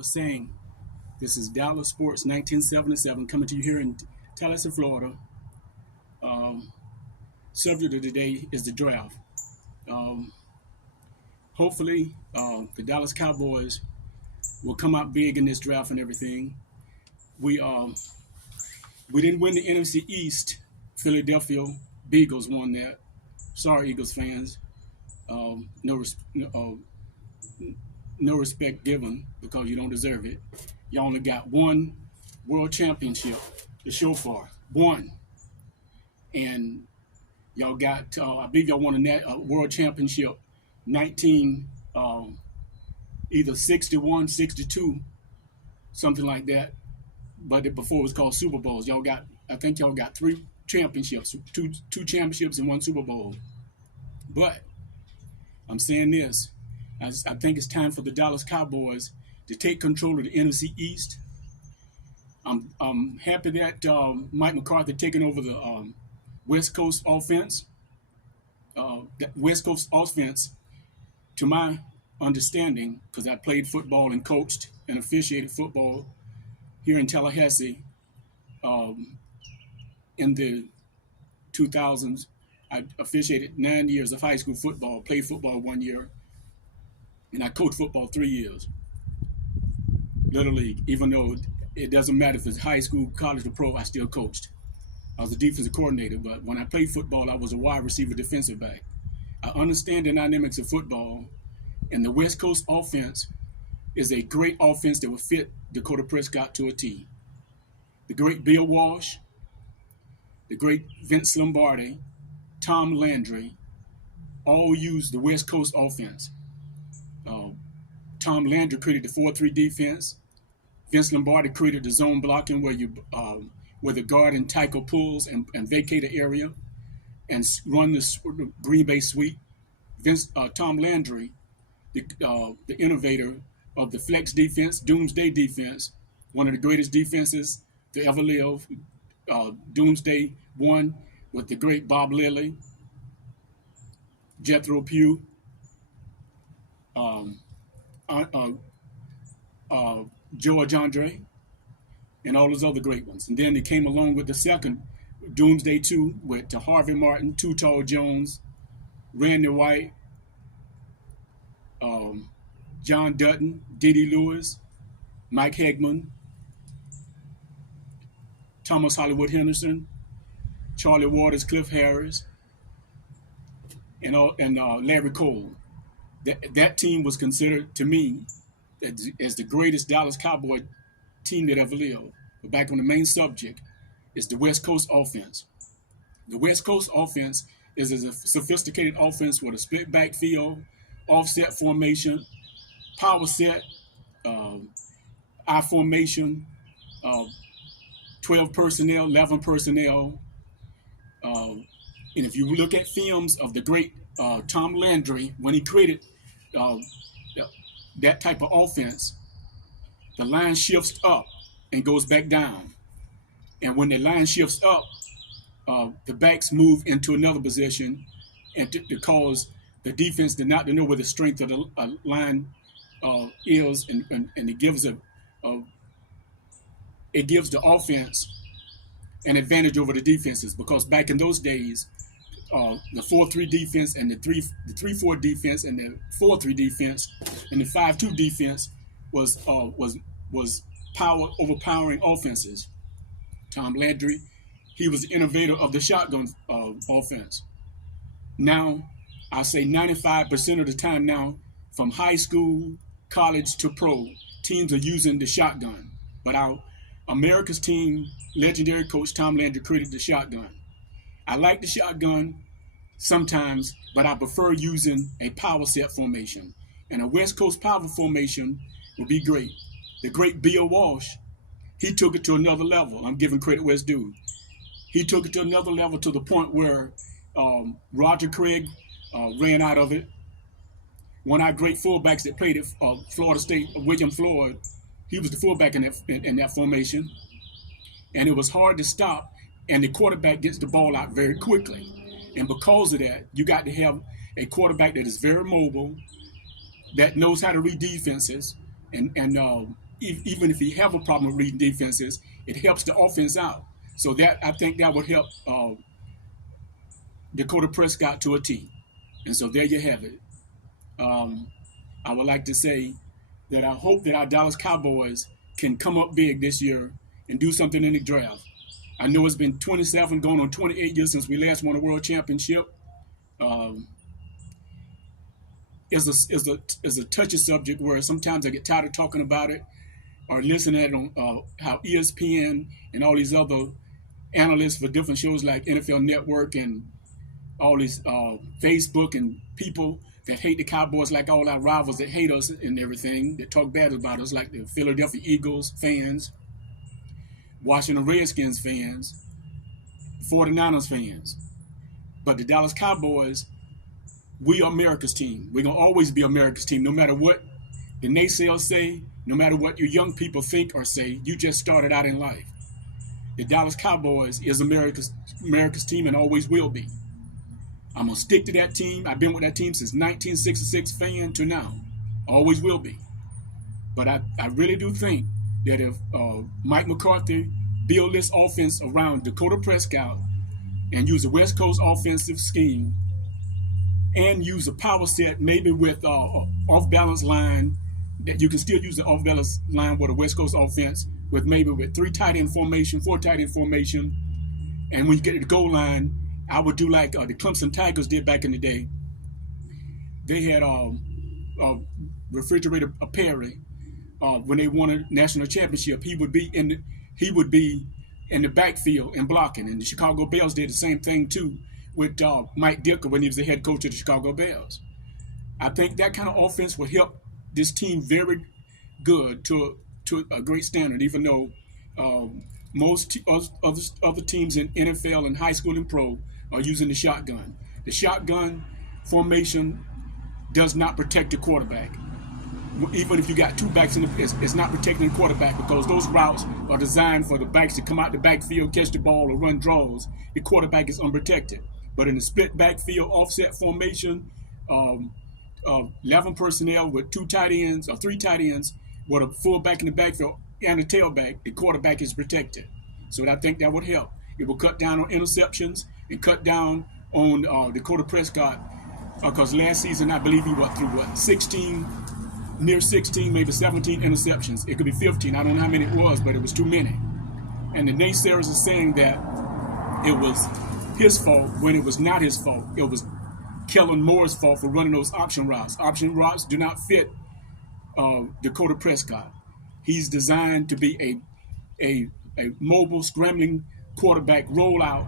was saying, this is Dallas Sports 1977 coming to you here in Tallahassee, Florida. Um, Subject of today is the draft. Um, Hopefully, the Dallas Cowboys will come out big in this draft and everything. We um, we didn't win the NFC East. Philadelphia Beagles won that. Sorry, Eagles fans. No, no respect given because you don't deserve it. Y'all only got one world championship to show for. One. And y'all got, I believe y'all won a world championship 19, either 61, 62, something like that. But before it was called Super Bowls. I think y'all got three championships, two championships and one Super Bowl. But I'm saying this. I think it's time for the Dallas Cowboys to take control of the NFC East. I'm happy that Mike McCarthy taking over the West Coast offense. That West Coast offense, to my understanding, because I played football and coached and officiated football here in Tallahassee in the 2000s. I officiated 9 years of high school football, played football 1 year, and I coached football 3 years. Little League, even though it doesn't matter if it's high school, college, or pro, I still coached. I was a defensive coordinator, but when I played football, I was a wide receiver defensive back. I understand the dynamics of football, and the West Coast offense is a great offense that would fit Dakota Prescott to a T. The great Bill Walsh, the great Vince Lombardi, Tom Landry, all used the West Coast offense. Tom Landry created the 4-3 defense. Vince Lombardi created the zone blocking where the guard and tackle pulls and vacate the area and run the Green Bay sweep. Tom Landry, the innovator of the flex defense, doomsday defense, one of the greatest defenses to ever live. Doomsday won with the great Bob Lilly, Jethro Pugh, George Andre, and all those other great ones. And then they came along with the second Doomsday 2 with Harvey Martin, Too Tall Jones, Randy White, John Dutton, DeeDee Lewis, Mike Hegman, Thomas Hollywood Henderson, Charlie Waters, Cliff Harris, and Larry Cole. That team was considered, to me, as the greatest Dallas Cowboy team that ever lived. But back on the main subject, is the West Coast offense. The West Coast offense is a sophisticated offense with a split backfield, offset formation, power set, I formation, 12 personnel, 11 personnel. And if you look at films of the great Tom Landry, when he created that type of offense, the line shifts up and goes back down. And when the line shifts up, the backs move into another position and to cause the defense to not to know where the strength of the line is, and it gives the offense an advantage over the defenses, because back in those days, the 4-3 defense and the 3-4 defense and the 4-3 defense and the 5-2 defense was overpowering offenses. Tom Landry, he was the innovator of the shotgun offense. Now, I say 95% of the time now, from high school, college to pro, teams are using the shotgun. But our America's team, legendary coach Tom Landry created the shotgun. I like the shotgun sometimes, but I prefer using a power set formation. And a West Coast power formation would be great. The great Bill Walsh, he took it to another level. I'm giving credit where it's due. He took it to another level to the point where Roger Craig ran out of it. One of our great fullbacks that played at Florida State, William Floyd, he was the fullback in that formation. And it was hard to stop, and the quarterback gets the ball out very quickly. And because of that, you got to have a quarterback that is very mobile, that knows how to read defenses, and even if he have a problem with reading defenses, it helps the offense out. So that I think that would help Dakota Prescott to a T. And so there you have it. I would like to say that I hope that our Dallas Cowboys can come up big this year and do something in the draft. I know it's been 27, going on 28 years since we last won a world championship. Is a touchy subject where sometimes I get tired of talking about it or listening at on how ESPN and all these other analysts for different shows like NFL Network and all these Facebook and people that hate the Cowboys like all our rivals that hate us and everything, that talk bad about us like the Philadelphia Eagles fans, Washington Redskins fans, 49ers fans. But the Dallas Cowboys, we are America's team. We're going to always be America's team, no matter what the naysayers say, no matter what your young people think or say. You just started out in life. The Dallas Cowboys is America's team and always will be. I'm going to stick to that team. I've been with that team since 1966 fan to now. Always will be. But I really do think that if Mike McCarthy build this offense around Dakota Prescott and use a West Coast offensive scheme and use a power set maybe with off-balance line, that you can still use the off-balance line with a West Coast offense with maybe with 3 tight end formation, 4 tight end formation. And when you get to the goal line, I would do like the Clemson Tigers did back in the day. They had Refrigerator Perry when they won a national championship. He would be in the backfield and blocking. And the Chicago Bears did the same thing too with Mike Dicker when he was the head coach of the Chicago Bears. I think that kind of offense will help this team very good to a great standard, even though most other teams in NFL and high school and pro are using the shotgun. The shotgun formation does not protect the quarterback. Even if you got 2 backs in it's not protecting the quarterback because those routes are designed for the backs to come out the backfield, catch the ball, or run draws. The quarterback is unprotected. But in the split backfield offset formation, 11 personnel with 2 tight ends or 3 tight ends with a fullback in the backfield and a tailback, the quarterback is protected. So I think that would help. It will cut down on interceptions and cut down on Dakota Prescott because last season I believe he went through 16, near 16, maybe 17 interceptions. It could be 15. I don't know how many it was, but it was too many. And the naysayers are saying that it was his fault when it was not his fault. It was Kellen Moore's fault for running those option routes. Option routes do not fit Dakota Prescott. He's designed to be a mobile, scrambling quarterback rollout,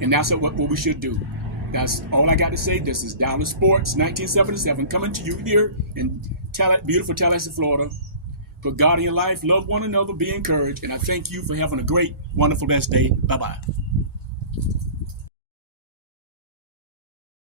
and that's what we should do. That's all I got to say. This is Dallas Sports 1977 coming to you here in beautiful Tallahassee, Florida. Put God in your life, love one another, be encouraged, and I thank you for having a great, wonderful, best day. Bye-bye.